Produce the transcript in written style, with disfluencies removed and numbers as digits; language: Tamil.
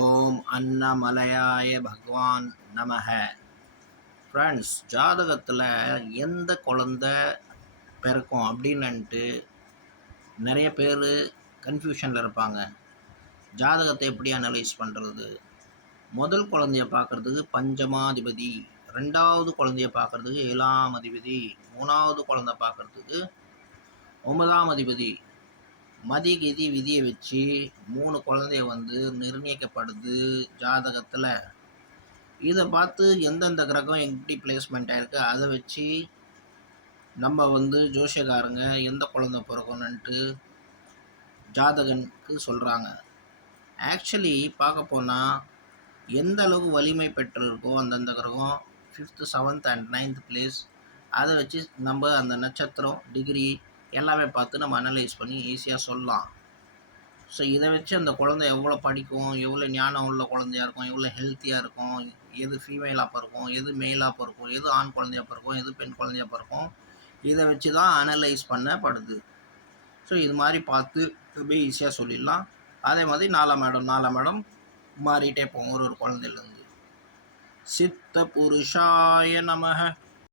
ஓம் அன்னமலையாய பகவான் நமக. ஃப்ரெண்ட்ஸ், ஜாதகத்தில் எந்த குழந்த பிறக்கும் அப்படின்னுட்டு நிறைய பேர் கன்ஃபியூஷனில் இருப்பாங்க. ஜாதகத்தை எப்படி அனலைஸ் பண்ணுறது? முதல் குழந்தைய பார்க்குறதுக்கு பஞ்சமாதிபதி, ரெண்டாவது குழந்தைய பார்க்குறதுக்கு 7ஆம் அதிபதி, மூணாவது குழந்தை பார்க்குறதுக்கு 9ஆம் அதிபதி, மதிகிதி விதியை வச்சு 3 குழந்தைய நிர்ணயிக்கப்படுது ஜாதகத்தில். இதை பார்த்து எந்தெந்த கிரகம் எப்படி பிளேஸ்மெண்ட் ஆகிருக்கு அதை வச்சு நம்ம ஜோசியக்காரங்க எந்த குழந்தை பிறக்கணுன்ட்டு ஜாதகனுக்கு சொல்கிறாங்க. ஆக்சுவலி பார்க்க போனால் எந்த அளவுக்கு வலிமை பெற்றிருக்கோ அந்தந்த கிரகம் 5th 7th and 9th place, அதை வச்சு நம்ம அந்த நட்சத்திரம் டிகிரி எல்லாமே பார்த்து நம்ம அனலைஸ் பண்ணி ஈஸியாக சொல்லலாம். ஸோ இதை வச்சு அந்த குழந்தை எவ்வளோ படிக்கும், எவ்வளோ ஞானம் உள்ள குழந்தையாக இருக்கும், எவ்வளோ ஹெல்த்தியாக இருக்கும், எது ஃபீமேலாக பிறக்கும், எது மேலாக பிறக்கும், எது ஆண் குழந்தையாக பிறக்கும், எது பெண் குழந்தையாக பிறக்கும், இதை வச்சு தான் அனலைஸ் பண்ணப்படுது. ஸோ இது மாதிரி பார்த்து ரொம்ப ஈஸியாக சொல்லிடலாம். அதே மாதிரி 4ஆம் இடம் மாறிட்டே போகும் ஒரு குழந்தையிலேருந்து. சித்த புருஷாய நமக.